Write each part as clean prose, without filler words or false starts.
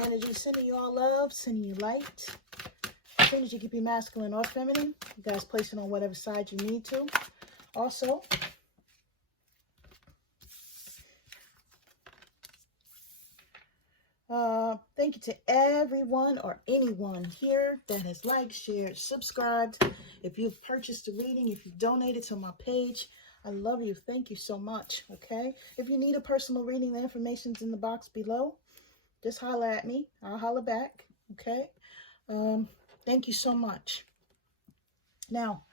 energy, sending you all love, sending you light. Same as you keep your masculine or feminine. You guys place it on whatever side you need to. Also, thank you to everyone or anyone here that has liked, shared, subscribed. If you've purchased a reading, if you've donated to my page, I love you. Thank you so much, okay? If you need a personal reading, the information's in the box below. Just holler at me. I'll holler back, okay? Thank you so much. Now,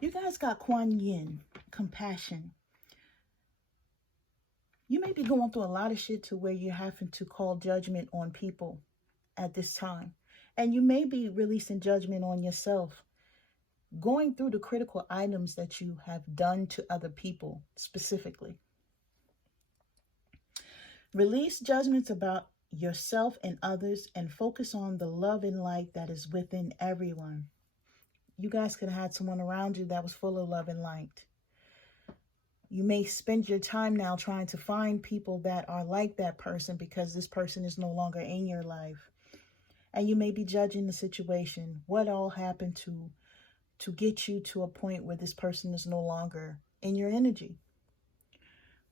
you guys got Kuan Yin, compassion. You may be going through a lot of shit to where you're having to call judgment on people at this time. And you may be releasing judgment on yourself, going through the critical items that you have done to other people specifically. Release judgments about yourself and others and focus on the love and light that is within everyone. You guys could have had someone around you that was full of love and light. You may spend your time now trying to find people that are like that person because this person is no longer in your life. And you may be judging the situation. What all happened to get you to a point where this person is no longer in your energy?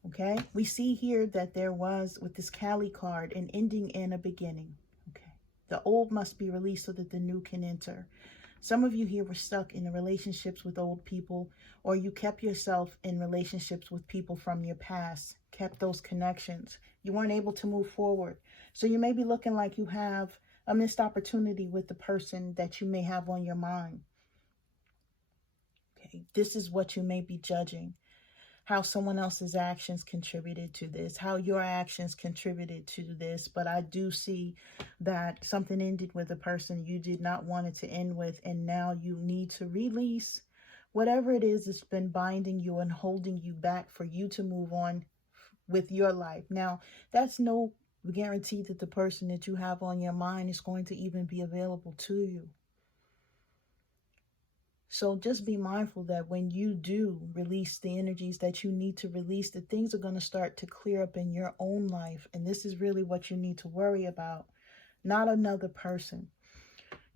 Okay? We see here that there was, with this Kali card, an ending and a beginning. Okay? The old must be released so that the new can enter. Some of you here were stuck in the relationships with old people, or you kept yourself in relationships with people from your past, kept those connections. You weren't able to move forward. So you may be looking like you have a missed opportunity with the person that you may have on your mind. Okay, this is what you may be judging. How someone else's actions contributed to this, how your actions contributed to this. But I do see that something ended with a person you did not want it to end with, and now you need to release whatever it is that's been binding you and holding you back for you to move on with your life. Now, that's no guarantee that the person that you have on your mind is going to even be available to you. So just be mindful that when you do release the energies that you need to release, that things are going to start to clear up in your own life. And this is really what you need to worry about, not another person.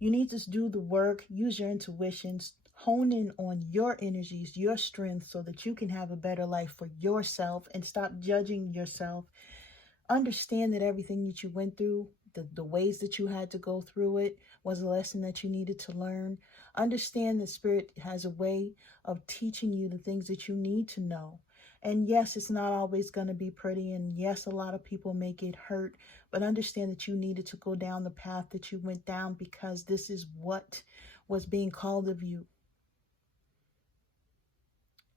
You need to do the work, use your intuitions, hone in on your energies, your strengths, so that you can have a better life for yourself and stop judging yourself. Understand that everything that you went through, the ways that you had to go through it, was a lesson that you needed to learn. Understand that Spirit has a way of teaching you the things that you need to know. And yes, it's not always going to be pretty. And yes, a lot of people may get hurt. But understand that you needed to go down the path that you went down because this is what was being called of you.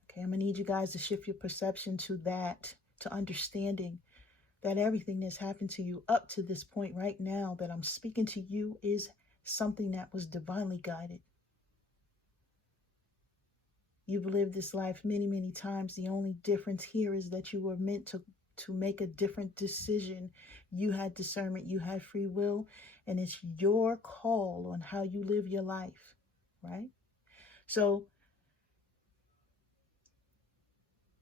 Okay, I'm going to need you guys to shift your perception to that, to understanding that everything that's happened to you up to this point right now that I'm speaking to you is something that was divinely guided. You've lived this life many, many times. The only difference here is that you were meant to make a different decision. You had discernment, you had free will, and it's your call on how you live your life, right? So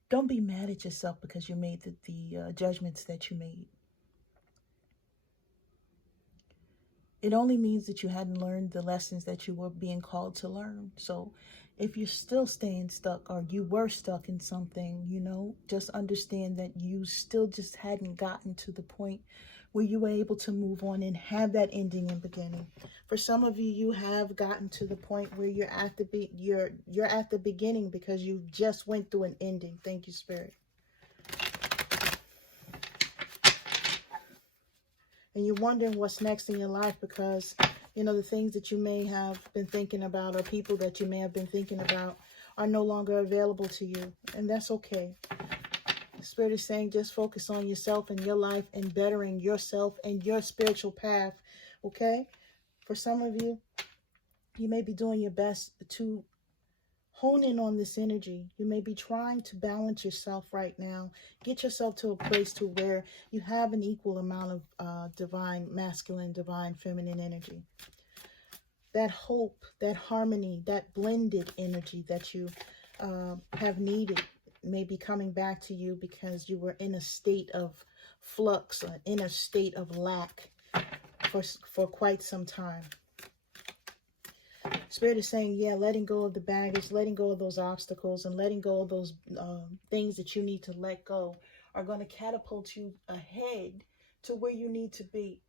don't be mad at yourself because you made the judgments that you made. It only means that you hadn't learned the lessons that you were being called to learn. So if you're still staying stuck or you were stuck in something, you know, just understand that you still just hadn't gotten to the point where you were able to move on and have that ending and beginning. For some of you, you have gotten to the point where you're at the beginning because you just went through an ending. Thank you, Spirit. And you're wondering what's next in your life because, you know, the things that you may have been thinking about or people that you may have been thinking about are no longer available to you. And that's okay. The Spirit is saying just focus on yourself and your life and bettering yourself and your spiritual path, okay? For some of you, you may be doing your best to hone in on this energy. You may be trying to balance yourself right now. Get yourself to a place to where you have an equal amount of divine masculine, divine feminine energy. That hope, that harmony, that blended energy that you have needed may be coming back to you because you were in a state of flux, or in a state of lack. for quite some time. Spirit is saying, yeah, letting go of the baggage, letting go of those obstacles, and letting go of those things that you need to let go are going to catapult you ahead to where you need to be.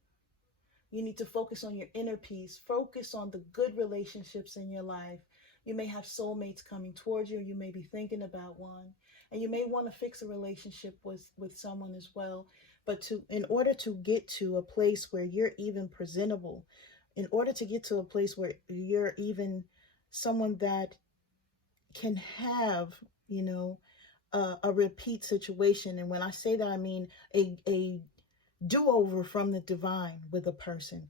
You need to focus on your inner peace. Focus on the good relationships in your life. You may have soulmates coming towards you. You may be thinking about one. And you may want to fix a relationship with someone as well. But in order to get to a place where you're even presentable, in order to get to a place where you're even someone that can have, you know, a repeat situation. And when I say that, I mean a do-over from the divine with a person.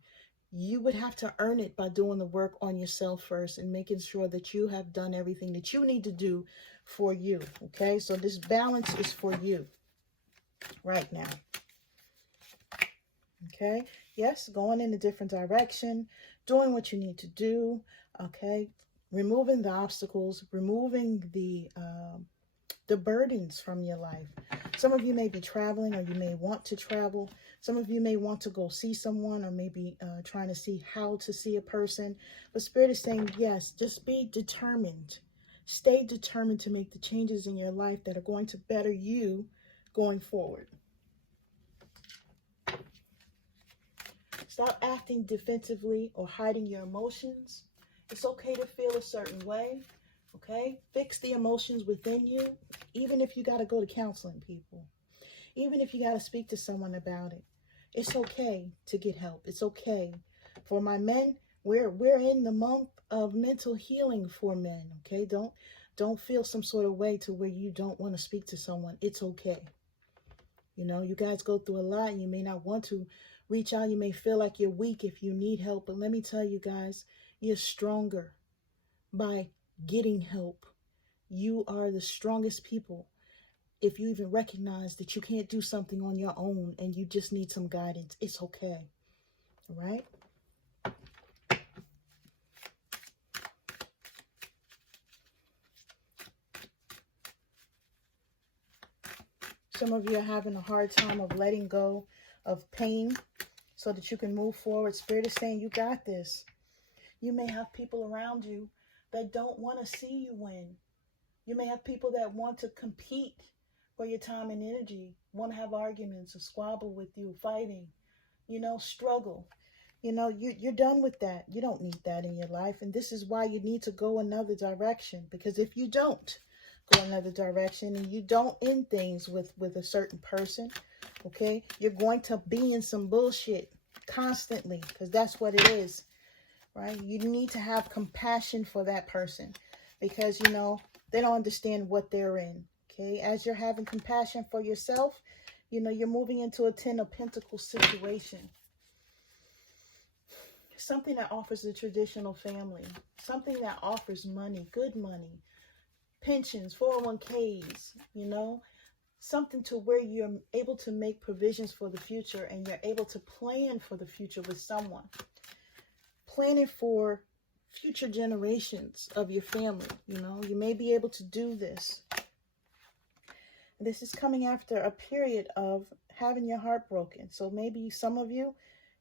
You would have to earn it by doing the work on yourself first and making sure that you have done everything that you need to do for you. Okay, so this balance is for you right now. Okay, yes, going in a different direction, doing what you need to do. Okay, removing the obstacles, removing the burdens from your life. Some of you may be traveling, or you may want to travel. Some of you may want to go see someone, or maybe trying to see how to see a person. But Spirit is saying, yes, just be determined. Stay determined to make the changes in your life that are going to better you going forward. Stop acting defensively or hiding your emotions. It's okay to feel a certain way. Okay, fix the emotions within you, even if you got to go to counseling, people. Even if you got to speak to someone about it. It's okay to get help. It's okay. For my men, we're in the month of mental healing for men, okay? Don't feel some sort of way to where you don't want to speak to someone. It's okay. You know, you guys go through a lot and you may not want to reach out. You may feel like you're weak if you need help, but let me tell you guys, you're stronger by getting help. You are the strongest people if you even recognize that you can't do something on your own and you just need some guidance. It's okay. All right? Some of you are having a hard time of letting go of pain so that you can move forward. Spirit is saying you got this. You may have people around you that don't want to see you win. You may have people that want to compete for your time and energy, want to have arguments or squabble with you, fighting, you know, struggle. You know, you're done with that. You don't need that in your life. And this is why you need to go another direction. Because if you don't go another direction and you don't end things with a certain person, okay, you're going to be in some bullshit constantly, because that's what it is. Right? You need to have compassion for that person because, you know, they don't understand what they're in. Okay. As you're having compassion for yourself, you know, you're moving into a 10 of Pentacles situation. Something that offers a traditional family. Something that offers money, good money, pensions, 401ks, you know. Something to where you're able to make provisions for the future and you're able to plan for the future with someone. Planning for future generations of your family. You know, you may be able to do this. This is coming after a period of having your heart broken. So maybe some of you,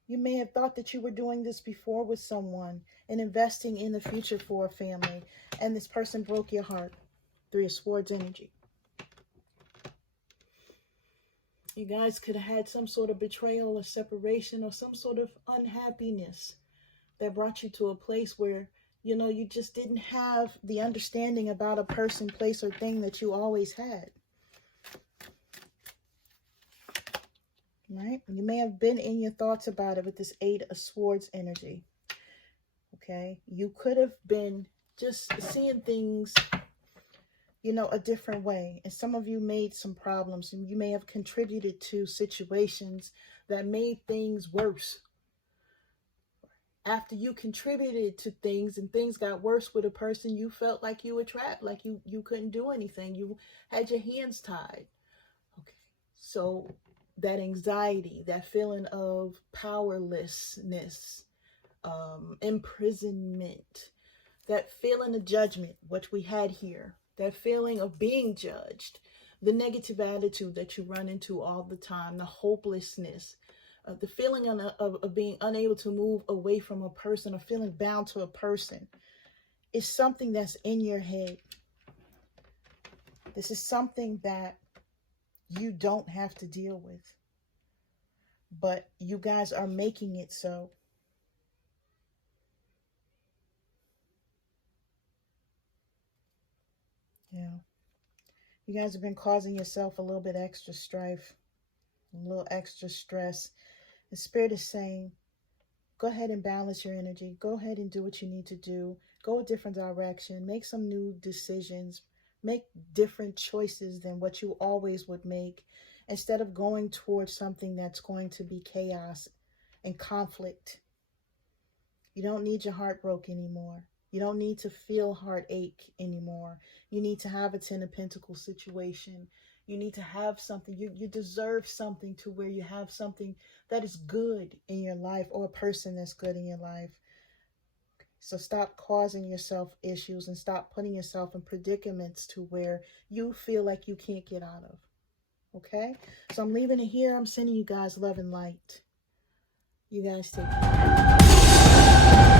you may have thought that you were doing this before with someone and investing in the future for a family, and this person broke your heart. 3 of Swords energy. You guys could have had some sort of betrayal or separation or some sort of unhappiness that brought you to a place where, you know, you just didn't have the understanding about a person, place, or thing that you always had. Right? You may have been in your thoughts about it with this 8 of Swords energy. Okay? You could have been just seeing things, you know, a different way. And some of you made some problems, and you may have contributed to situations that made things worse. After you contributed to things and things got worse with a person, you felt like you were trapped, like you couldn't do anything. You had your hands tied. Okay. So that anxiety, that feeling of powerlessness, imprisonment, that feeling of judgment, which we had here, that feeling of being judged, the negative attitude that you run into all the time, the hopelessness, The feeling of being unable to move away from a person or feeling bound to a person is something that's in your head. This is something that you don't have to deal with, but you guys are making it so. Yeah. You guys have been causing yourself a little bit extra strife, a little extra stress. The Spirit is saying, go ahead and balance your energy. Go ahead and do what you need to do. Go a different direction. Make some new decisions. Make different choices than what you always would make, instead of going towards something that's going to be chaos and conflict. You don't need your heart broke anymore. You don't need to feel heartache anymore. You need to have a 10 of Pentacles situation. You need to have something. You deserve something to where you have something that is good in your life, or a person that's good in your life. So stop causing yourself issues and stop putting yourself in predicaments to where you feel like you can't get out of. Okay? So I'm leaving it here. I'm sending you guys love and light. You guys take care.